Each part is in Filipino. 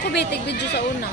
Ako bitig video sa una.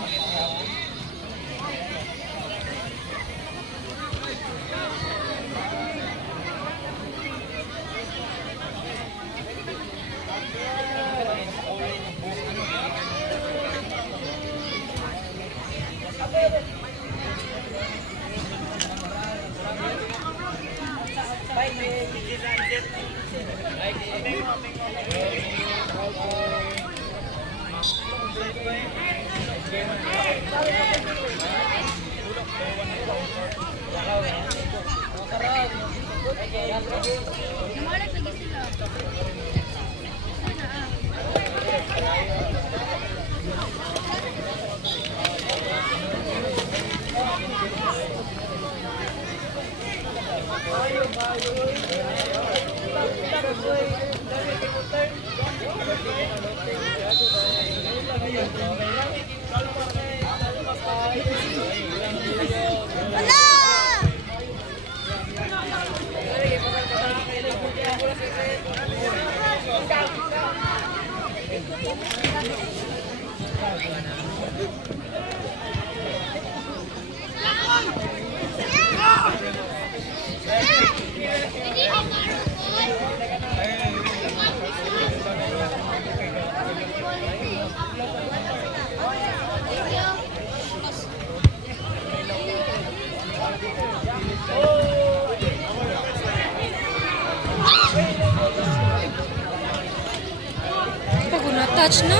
Pag na-touch na?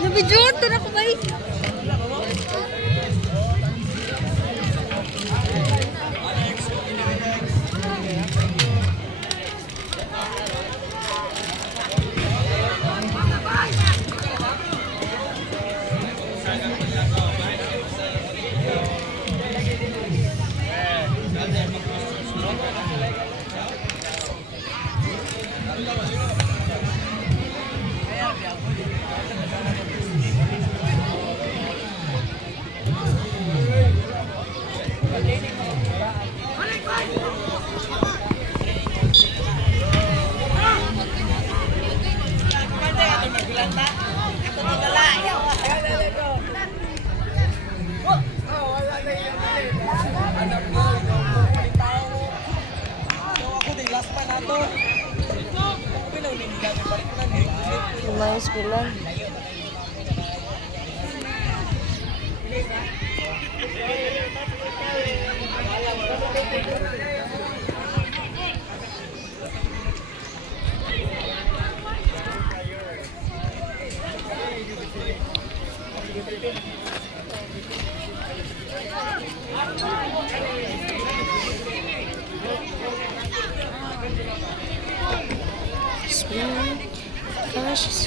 Nabidyoan to na ko ba? Lumayos ko lang. Gosh, it's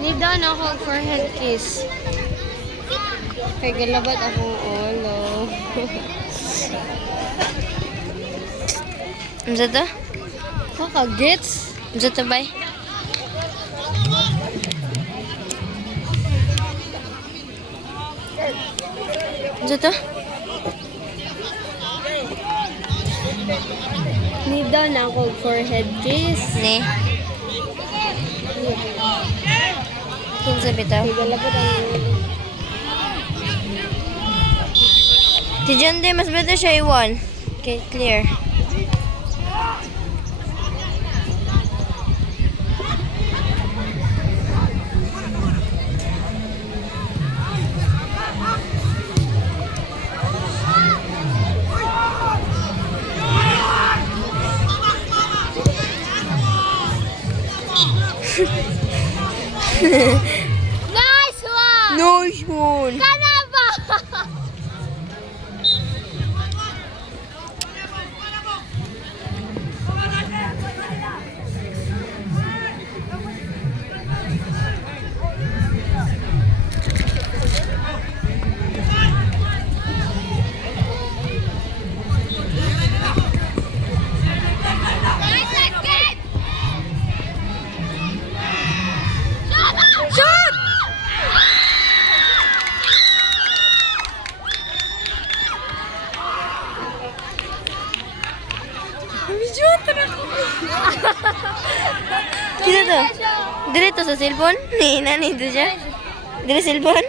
Nidaan ako forehead kiss. Kay galabat akong ulo. Ano to? Kakagits? Ano to ba? Ano to? Nidaan ako forehead kiss. Ne? Kinsa bitaw? Si John Day, mas better siya iwan. Okay, clear. Nice one! Nice one! Kanaba! Shoot! Kita to. Dire to sa cellphone? Ni nani to siya? Dire cellphone?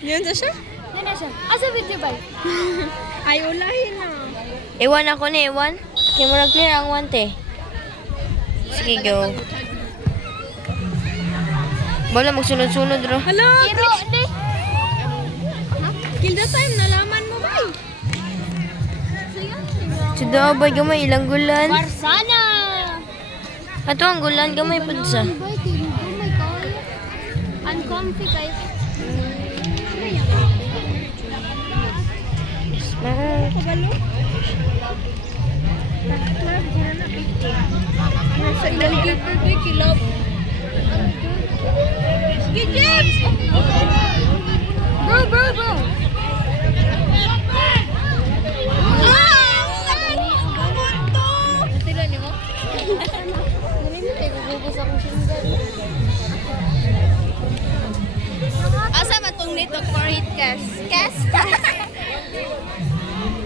Diyan to siya? Asa video ba? Ay, ulahin na. Iwan ako ni, iwan. Kaya mo nag-clear ang wante. Sige, go. Bala, magsunod-sunod ro. Hello! Hero, di. Kill the time, nalaman mo ba? Sudah ba gamay ilang gulan? Warsana! Ato ang gulan gamay pud sa. Uncomfy kayo. Smart. Sa ilang giver ko kilab. Sige, James! Bro! Asa man tong nito for hit cash? Cash?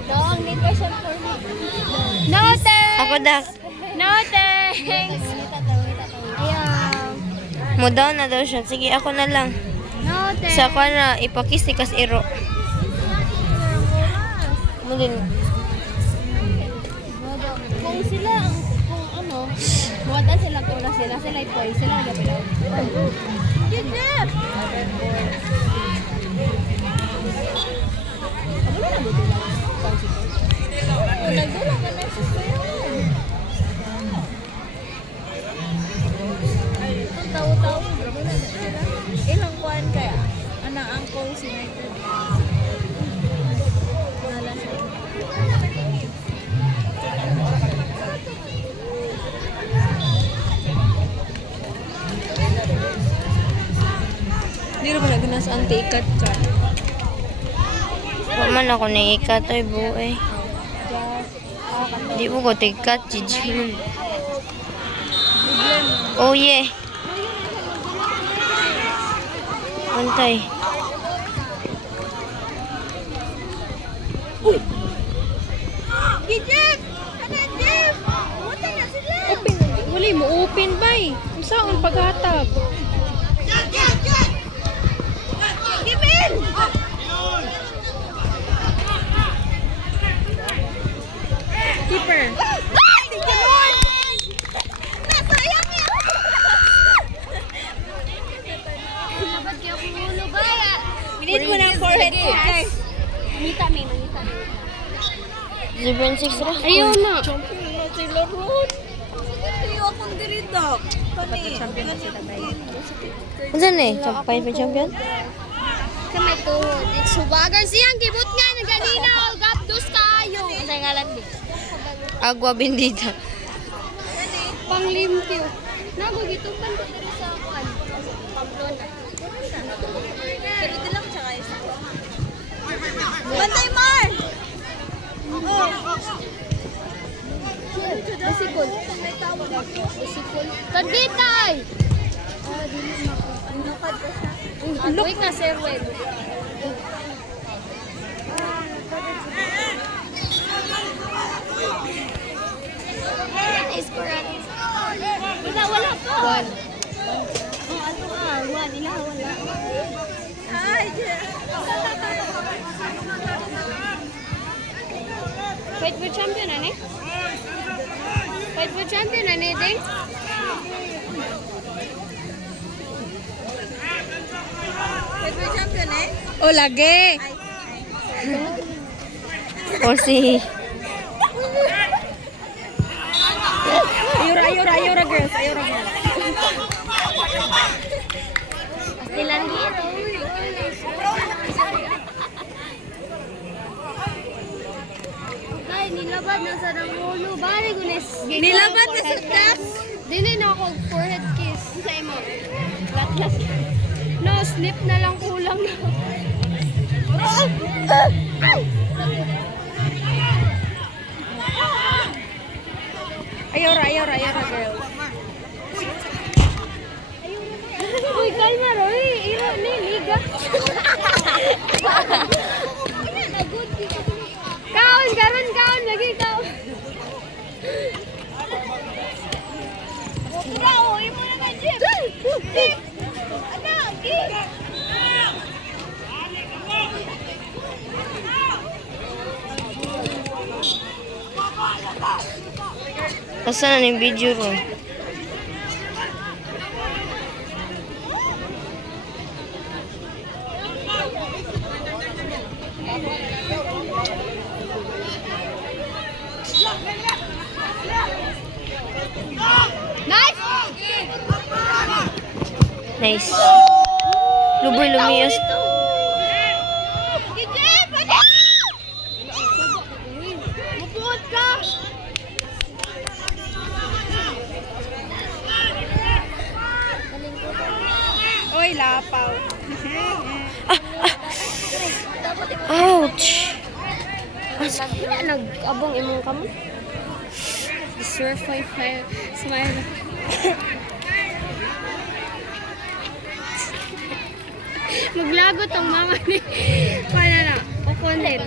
Dong, need pa siya for me. No thanks! Ako dak. No thanks! Ayan. Mo down na daw siya. Sige, ako na lang. No thanks! Sa ako na ipakistikas iro. Mo din. Kung sila, kung ano, buwatan sila kung na sila itoy, sila nagapila. Good job! Nagdulang ka na sa sa'yo. Ang tao-tao, ilang kuhan kaya? Anang angkong United. Wala siya. Hindi rin ba nagnas anti-ikat ka? Waman ako na ikat ay buhay. Di mo ko tikat, jijimon. Oh yeah. Antay. Jeff! Kanan, Jeff! Buta na sila! Open. Wali mo open ba eh. Kung saan paghatag. Given! Keeper. Ay! Lord! Nasayang yan! Dapat kayo kumulo ba? Need mo ng forehead ko guys. Manita may, manita may. 0.6 ra. Ayaw na. Champion na sila ron. Ayaw akong dirito. Champion na sila tayo. Saan eh? Champion? Kamay tuhod. Subagan siyang gibot nga ng ganina. Gapdos kayo. Sa ngalan din. Agua bendita. Panglimpyo. Nagugitupan ko dito sa kuan. Pamplona. Pero di lang siya kayo sa Bantay Mar! Basikol. Basikol. Tanditay! Uy ka, Sir Wen. Wala pa. One. One. Ila, wala. Ay, Fight for champion, ano eh? Fight for champion, ano eh, Ding? Fight for champion, eh? Oh, lagi. Or si... Ayura, girls. Ayura, girls. Pastilan gito. Kay, nilabad na sa rangulo. Bari ko na Nilabad na sa taas. Dili na ako forehead kiss. Sa imo. Lat. No, slip na lang kulang na. Ayura, girls. Uy, kalma, Roy. Iro, liga. Kaon, karon. Lagi, kaon. Ikaw, imo naman, Jim. Anak, Jim. Asa na yung video ro? Nice! Nice. Luboy lumiyas. Jim, pwede! Mapuot ka! Oy, lapaw. Ouch! Asa na nag-abong imong kamo? Surf fire, smile. Maglagot ang mama ni Paano na? Ukon din.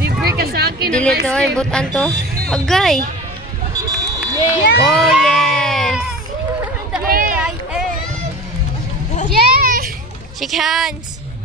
Libre ka sa akin. Dili to ay butan to. Agay. Yeah! Oh yes. Yeah! Shake hands.